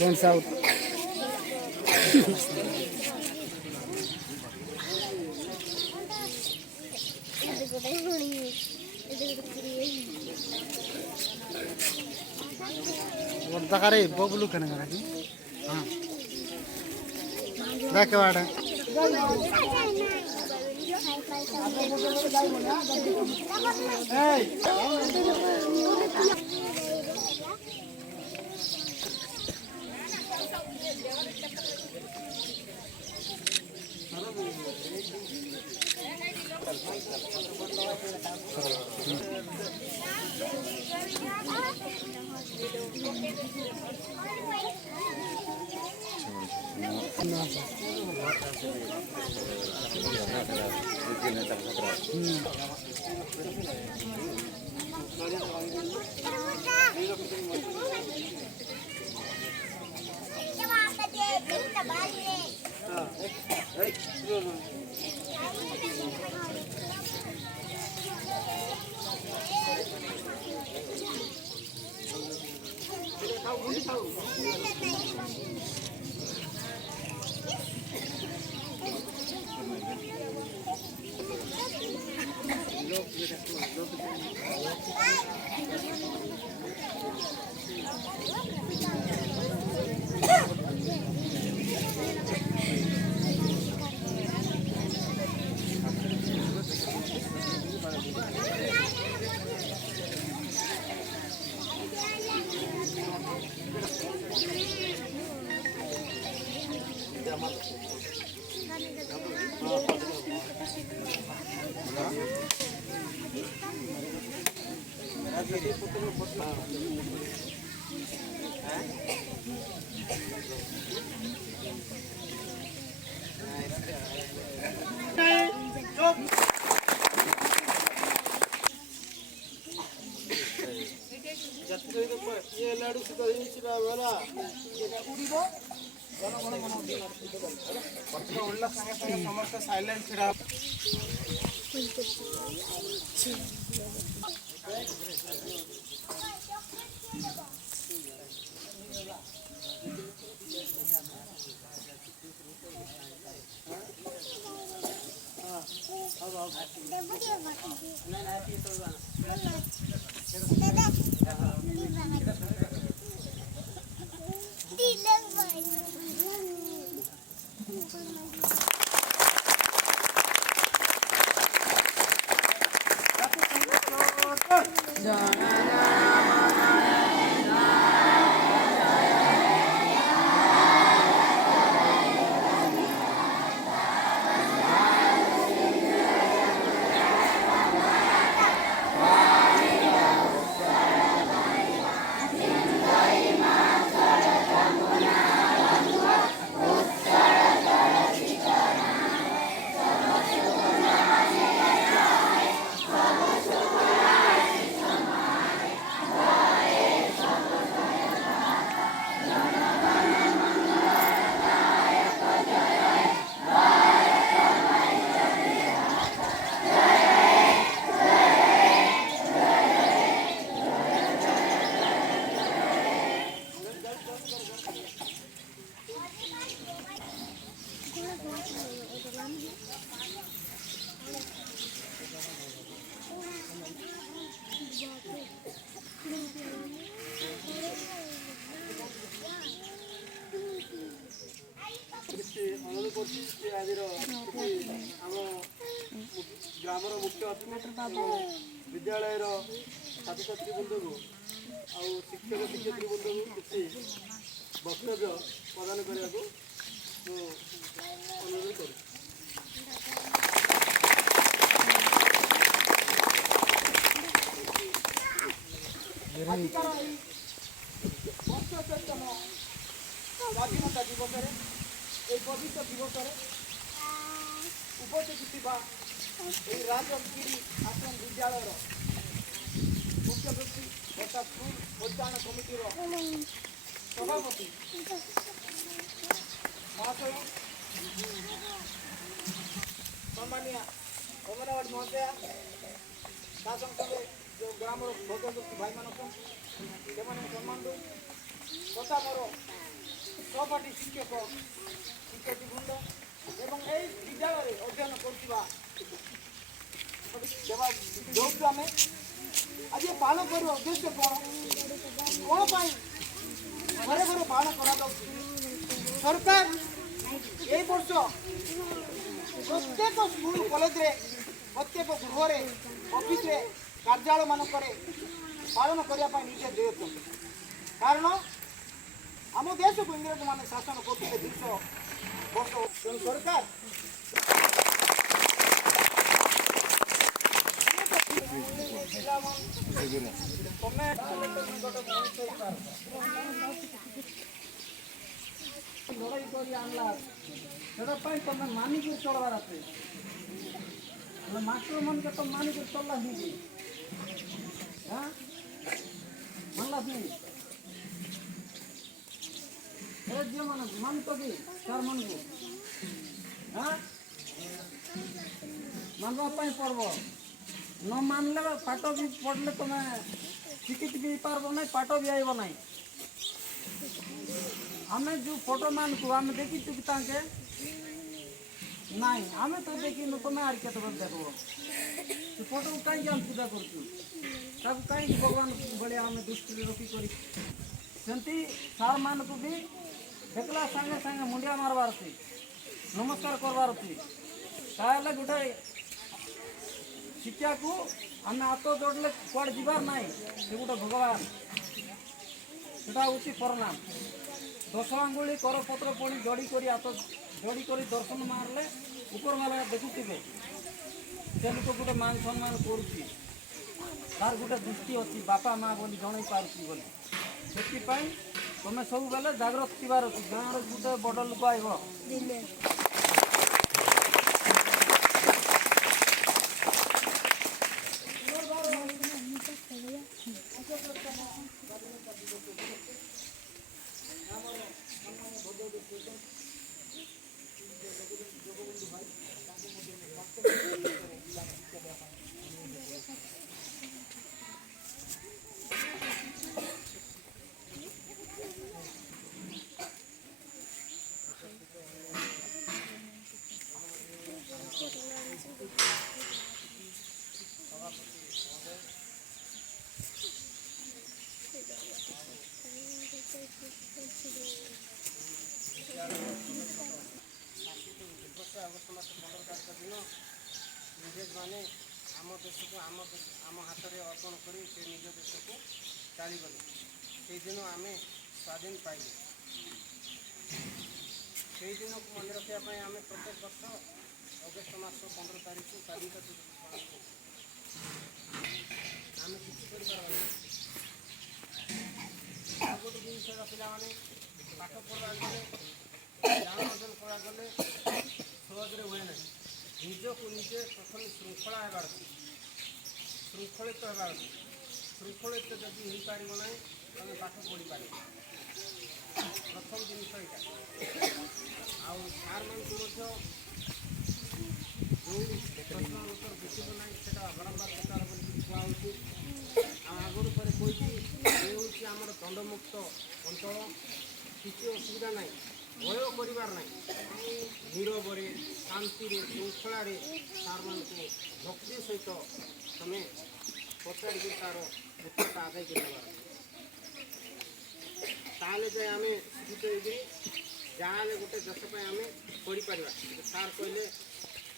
कौन सा दकारे बबलू कने गराकी हां दाके वाडा समस्त साइलेंट छिड़ा ग्रामर मुख्य अतिथि विद्यालय छात्र छात्री बंधु को शिक्षक शिक्षयित्री बंधु को किसी वक्तव्य प्रदान करने को अनुरोध करूँ। ଆଜିକାର ଏହି ବର୍ଷତମ ସ୍ୱାଧୀନତା ଦିବସରେ ଏହି ପବିତ୍ର ଦିବସରେ ଉପସ୍ଥିତ ଥିବା ଏହି ରାଜଗିରି ଆଶ୍ରମ ବିଦ୍ୟାଳୟର ମୁଖ୍ୟ ବ୍ୟକ୍ତି ତଥା ସ୍କୁଲ ପରିଚାଳନା କମିଟିର ସଭାପତି ମହାଶୟ, ସମ୍ମାନୀୟ ଅଙ୍ଗନବାଡ଼ି ମହୋଦୟା, ତା ସଙ୍ଗେ ଯେଉଁ ଗ୍ରାମର ଭଦ୍ରବ୍ୟକ୍ତି ଭାଇମାନଙ୍କୁ ସେମାନେ ସମ୍ମାନ ଦେଉ ତଥା ମୋର ସହପାଠୀ ଶିକ୍ଷକ ଶିକ୍ଷୟିତ୍ରୀ ବୃନ୍ଦ ଏବଂ ଏହି ବିଦ୍ୟାଳୟରେ ଅଧ୍ୟୟନ କରୁଥିବା ଯେଉଁଠୁ ଆମେ ଆଜି ପାଳନ କରିବା ଉଦ୍ଦେଶ୍ୟ କ'ଣ ପାଇଁ ଘରେ ଘରେ ପାଳନ କରାଯାଉଛି। ସରକାର এই ବର୍ଷ ପ୍ରତ୍ୟେକ ସ୍କୁଲ କଲେଜରେ ପ୍ରତ୍ୟେକ ଗୃହରେ ଅଫିସରେ କାର୍ଯ୍ୟାଳୟ ମାନଙ୍କରେ ପାଳନ କରିବା ପାଇଁ ନିର୍ଦ୍ଦେଶ ଦେଉଛନ୍ତି। କାରଣ ଆମ ଦେଶକୁ ଇଂରେଜମାନେ ଶାସନ କରୁଥିଲେ 200 ବର୍ଷ। ତେଣୁ ସରକାର ଲড়াই କରି ଆଣିଲା ସେଟା ପାଇଁ ତମେ ମାନିକି ଚଳବାର ଅଛି। ମାଷ୍ଟର ମାନକେ ତ ମାନିକି ଚଲଲା ହିଁ ମାनला नहीं जो मन मन तो भी चार मन को मानवा पड़ब न मानले पाठ भी पढ़ले तुम शिक्षित भी पारब ना पाठ भी आईब ना। आम जो फोटो मान को आम देखी कि नाई आम तो देखी तुम आर के देख फोटो कहीं आम पूजा कर कहीं भगवान भाया आम दृष्टि रखिक सेमती सार मान को भी देखला सागे सागे मुंडिया मारबार अच्छी नमस्कार करबार अच्छी ताले गोटे शिक्षा को आम हाथ जोड़ले कौड़ जीवार ना से गोटे भगवान सेटा हूँ प्रणाम। 10 आंगुली करपत्र पड़ी जोड़ी कर हाथ जोड़ी कर दर्शन मारले ऊपर माला देखुथे से लोक गोटे मान सम्मान करुच्ची तार गोटे दृष्टि अच्छी बापा माँ बोली जन पार्टी बोली से तुम्हें सब बेले जागृत थबार अच्छी गाँव गोटे बड़ लोक आईब इंग्रेज मैंने आम देश को आम हाथ में अर्पण कर निज देश को चलीगले से दिन आम स्वाधीन पाइले से दिन को मन रखापी आम प्रत्येक वर्ष अगस्ट मास 15 तारीख को स्वाधीनता दिवस आम किसी गोटे जिन पाने पाठ पढ़ा गले ज्ञान अर्जन करा गले सहजरे हुए ना निजक निजे प्रथम श्रृंखला होबार श्रृंखलित होबार श्रृंखलित जदि हो पार ना तुम पाठ पढ़ी पार प्रथम जिनस यहाँ आर मान को जो प्रश्न उत्तर बुझे ना से बारंबार प्रचार कहूँ आगुरी पर कही ये हूँ आम दंडमुक्त अंचल किसी असुविधा ना भय कर नीरवे शांति श्रृंखलार सार मान को भक्ति सहित तुम पचार तार उत्तरटा आदाय कर जाए आम शिक्षित जहाँ गोटे देश आम पढ़ी पार सार कहले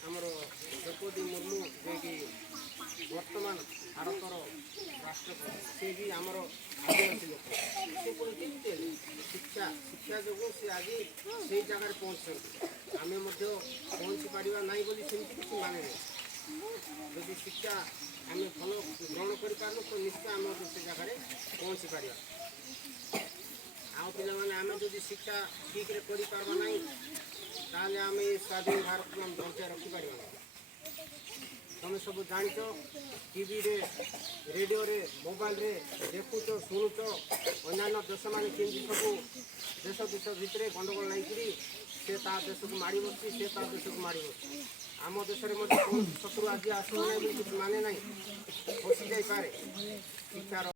आमर द्रौपदी मुर्मू जे वर्तमान भारतर राष्ट्रपति से भी आमर आदिवासी लोक से पुणी शिक्षा शिक्षा जो सी आज से जगह पहुँचते आम पहुँची पारा ना बोली सेमती किसी माने नहीं ଯଦି ଶିକ୍ଷା ଆମେ ଭଲ ଗ୍ରହଣ କରିପାରିଲୁ ତ ନିଶ୍ଚୟ ଆମେ ମଧ୍ୟ ସେ ଜାଗାରେ ପହଞ୍ଚି ପାରିବା। ଆଉ ପିଲାମାନେ ଆମେ ଯଦି ଶିକ୍ଷା ଠିକ୍ରେ କରିପାରିବା ନାହିଁ ତାହେଲେ ଆମେ ଏ ସ୍ୱାଧୀନ ଭାରତକୁ ଆମେ ବଞ୍ଚାଇ ରଖିପାରିବା ନାହିଁ। ତମେ ସବୁ ଜାଣିଛ ଟିଭିରେ ରେଡ଼ିଓରେ ମୋବାଇଲରେ ଦେଖୁଛ ଶୁଣୁଛ ଅନ୍ୟାନ୍ୟ ଦେଶମାନେ କେମିତି ସବୁ ଦେଶ ଭିତରେ ଗଣ୍ଡଗୋଳ ଲାଗିକିରି ସେ ତା ଦେଶକୁ ମାଡ଼ି ବସୁଛି ସେ ତା ଦେଶକୁ ମାଡ଼ି ବସୁଛି। ଆମ ଦେଶରେ ମଧ୍ୟ କୌଣସି ଶତ୍ରୁ ଆଜି ଆସିବ ନାହିଁ ବୋଲି କିଛି ମାନେ ନାହିଁ, ଫସି ଯାଇପାରେ। ଶିକ୍ଷାର